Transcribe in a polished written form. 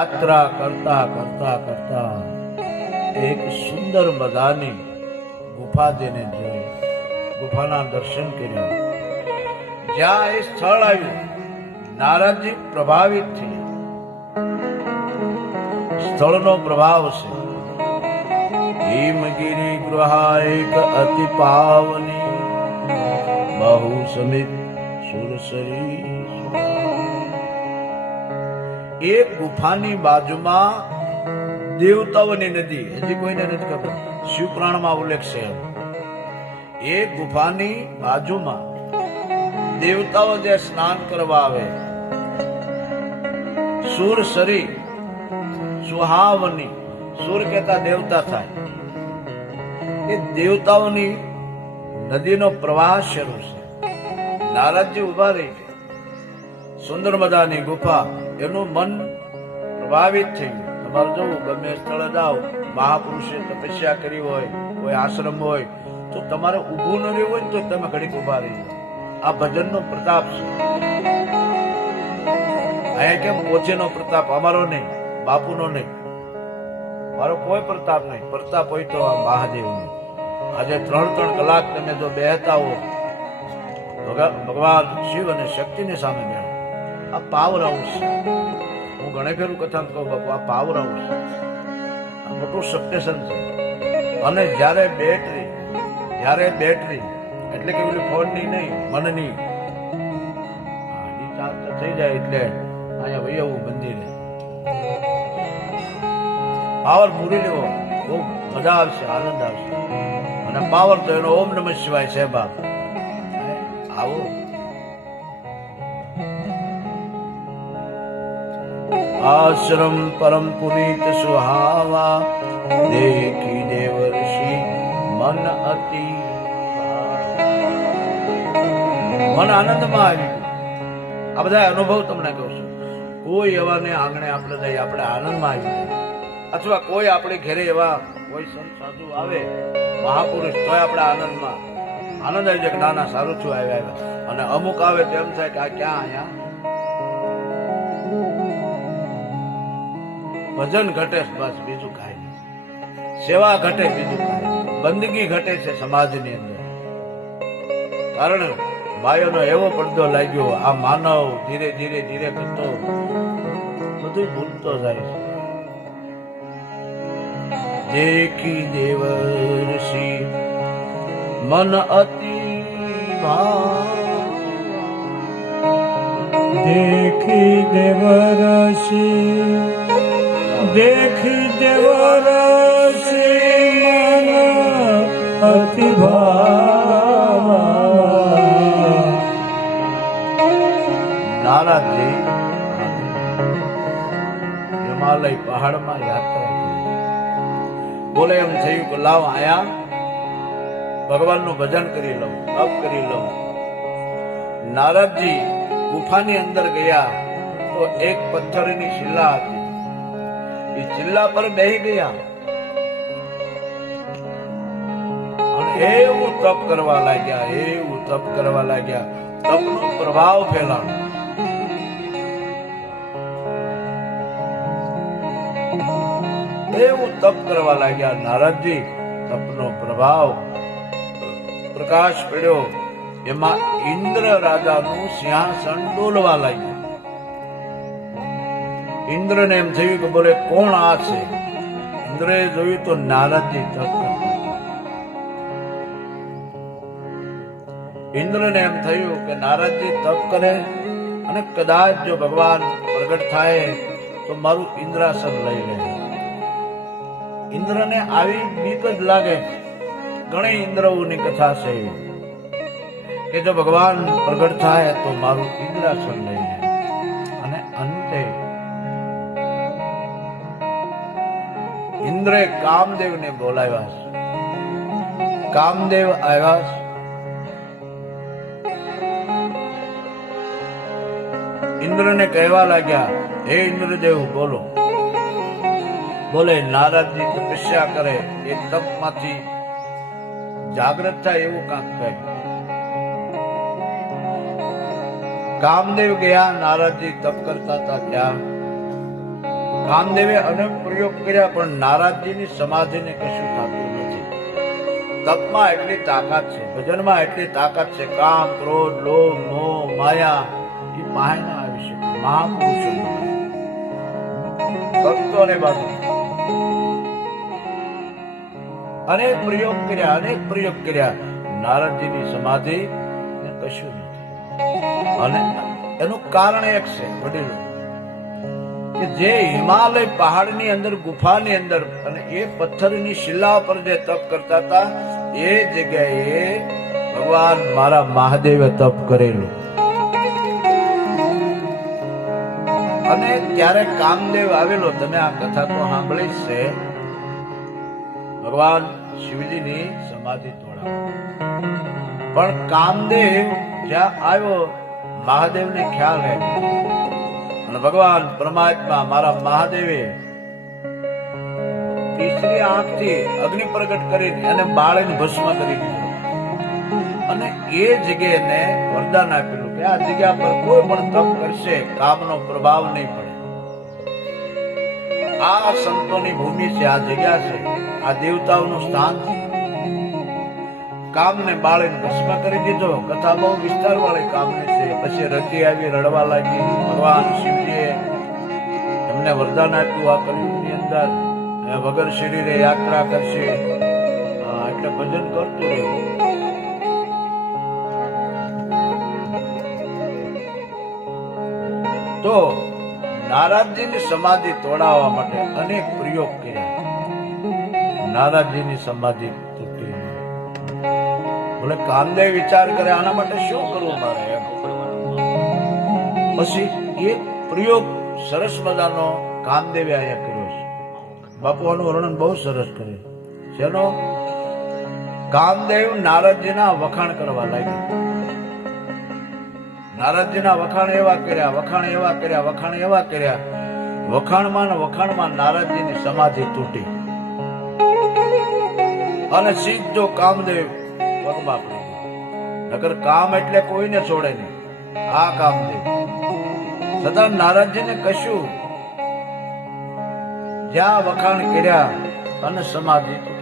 યાત્રા કરતા કરતા કરતા એક સુંદર મજાની ગુફા જેને જોઈ, ગુફાના દર્શન કર્યા. જ્યાં એ સ્થળ આવ્યું, નારદજી પ્રભાવિત થયા. સ્થળનો પ્રભાવ છે. હિમગીરી ગૃહા એક અતિ પાવની, બહુ સમિત સુરસરી. એક ગુફાની બાજુમાં દેવતાઓની નદી, હજી કોઈને નથી ખબર, શિવપુરાણમાં ઉલ્લેખ છે. એ ગુફાની બાજુમાં દેવતાઓ જે સ્નાન કરવા આવે, સુરસરી, સુહાવની, સુર કહેતા દેવતા થાય, એ દેવતાઓની નદીનો પ્રવાહ શરૂ છે. નારદજી ઉભા રહી ગયા. સુંદર મજાની ગુફા, એનું મન પ્રભાવિત થયું. તમારે જવું, ગમે સ્થળે જાઓ, મહાપુરુષે તપસ્યા કરી હોય, કોઈ આશ્રમ હોય, તો તમારે ઊભું ન રહેવું હોય ને તો તમે ઘડીક ઉભા રહી જાઓ. આ ભજનનો પ્રતાપ છે. અહીંયા કેમ ઓછેનો પ્રતાપ, અમારો નહીં, બાપુનો નહીં, મારો કોઈ પ્રતાપ નહીં. પ્રતાપ હોય તો આ મહાદેવનો. આજે 3-3 કલાક તમે જો બેહતા હો ભગવાન શિવ અને શક્તિની સામે બેઠો, આ પાવર હાઉસ છે. હું ઘણે ખરું કથા કહું, બાપુ આ પાવર હાઉસ છે, આ મોટું સબસ્ટેશન છે. અને જ્યારે બેટરી એટલે કે પેલી ફોનની નહીં, મનની ચાર્જ થઈ જાય એટલે અહીંયા ભાઈ આવું મંદિરે પાવર પૂરી લેવો, બહુ મજા આવશે, આનંદ આવશે. અને પાવર તો એનો ઓમ નમઃ શિવાય છે. બાપ આવો. આશ્રમ પરમ પુરીત સુહાવા, દેખી દેવર્ષિ મન અતિ. મન આનંદમાં આવી. આ બધા અનુભવ તમને કહું છું. કોઈ એવાને આંગણે આપણે જઈએ, આપણે આનંદમાં આવી જાય. અથવા કોઈ આપણે ઘરે એવા કોઈ સંત સાધુ આવે, મહાપુરુષ, તોય આપણે આનંદમાં આનંદ આવી જાય કે ના ના સારું છું, આવ્યા. અને અમુક આવે તો એમ થાય કે આ ક્યાં અહીંયા ભજન ઘટે, બસ બીજું કાંઈ નહીં. સેવા ઘટે, બીજું કાંઈ નહીં. બંદગી ઘટે છે સમાજની અંદર. કારણ ભાઈઓનો એવો પડદો લાગ્યો, આ માનવ ધીરે ધીરે ધીરે કરતો બધું ભૂલતો જાય છે. દેખી દેવર્ષિ મન અતિ ભાવ, देखी देवरसी मन अति भावा. નારદજી હિમાલય પહાડમાં યાત્રા કરી. બોલે એમ થયું કે લાવ આયા ભગવાનનું ભજન કરી લઉં, તપ કરી લઉં. નારદજી ગુફાની અંદર ગયા તો એક પથ્થરની શિલા હતી. એ શિલા પર બેહી ગયા અને એવું તપ કરવા લાગ્યા, તપનો પ્રભાવ ફેલાણો. એવું તપ કરવા લાગ્યા નારદજી. તપનો પ્રભાવ, પ્રકાશ પડ્યો. એમાં ઇન્દ્ર રાજાનું સિંહાસન ડોલવા લાગ્યું. ઇન્દ્રને એમ થયું કે બોલે કોણ આ છે? ઇન્દ્રએ જોયું તો નારદજી તપ કરતા. ઇન્દ્રને એમ થયું કે નારદજી તપ કરે અને કદાચ જો ભગવાન પ્રગટ થાય તો મારું ઇન્દ્રાસન લઈ લે. ઇન્દ્રને આવી બીક જ લાગે. ઘણી ઇન્દ્રોની કથા છે કે જો ભગવાન પ્રગટ થાય તો મારું ઇન્દ્રાસન લઈ લે. અને અંતે ઇન્દ્રે કામદેવને બોલાવ્યા. કામદેવ આવ્યા. ઇન્દ્રને કહેવા લાગ્યા, હે ઇન્દ્રદેવ બોલો. બોલે નારદજી તપસ્યા કરે, એ તપમાંથી જાગ્રત થાય એવું કાંક કહે. કામદેવ ગયા, નારદજી તપ કરતા હતા ત્યાં કામદેવે અનેક પ્રયોગ કર્યા પણ નારદજીની સમાધિને કશું થતું નથી. તપમાં એટલી તાકાત છે, ભજનમાં એટલી તાકાત છે, કામ, ક્રોધ, લોભ, મોહ, માયા એ પાસે ના આવી શકે. મહાપુરુષો ભક્તોને બાજુ અનેક પ્રયોગ કર્યા, નારદજીની સમાધિ ને કશું નથી. અને એનું કારણ એક છે વડીલો, કે જે હિમાલય પહાડની અંદર, ગુફાની અંદર, અને એ પથ્થરની શિલા પર જે તપ કરતા હતા એ જગ્યાએ ભગવાન મારા મહાદેવે તપ કરેલું. અને ત્યારે કામદેવ આવેલો. તમે આ કથા તો સાંભળી જ છે. ભગવાન શિવજીની સમાધિ તોડાવી, પણ કામદેવ જ્યાં આવ્યો મહાદેવને ખ્યાલ આવ્યો અને ભગવાન પરમાત્મા મારા મહાદેવે તીસરી આંખથી અગ્નિ પ્રગટ કરી અને બાળને ભસ્મ કરી દીધો. અને એ જગ્યાને વરદાન આપેલું કે આ જગ્યા પર કોઈ પણ તપ કરશે કામનો પ્રભાવ નહીં પડે. આ સંતોની ભૂમિ છે, આ જગ્યા છે, આ દેવતાઓનું સ્થાન છે. કામને બાળીને ભસ્મ કરી દીધો. કથા બહુ વિસ્તાર વાળી કામની છે. પછી રતી આવી, રડવા લાગી. ભગવાન શિવજીએ એમને વરદાન આપ્યું આ કલિયુગની અંદર વગર શરીરે યાત્રા કરશે, એટલે ભજન કરતું રહેવું. તો નારદજીની સમાધિ તોડાવવા માટે અનેક પ્રયોગ કર્યા. નારદજીની સમાધિ તૂટી. બોલે કામદેવ વિચાર કરે આના માટે શું કરવું મારે એમ. પછી એક પ્રયોગ સરસ મજાનો કામદેવે અહીંયા કર્યો છે. બાપુ આનું વર્ણન બહુ સરસ કરે. જેનો કામદેવ નારદજીના વખાણ કરવા લાગ્યા. નારદજીના વખાણ એવા કર્યા, વખાણમાં નારદજીની સમાધિ તૂટી અને સીધો કામદેવ પગમાં પડી ગયો. નકર કામ એટલે કોઈને છોડે નહીં. આ કામદેવ છતાં નારદજીને કશું જ્યાં વખાણ કર્યા અને સમાધિ તૂટી.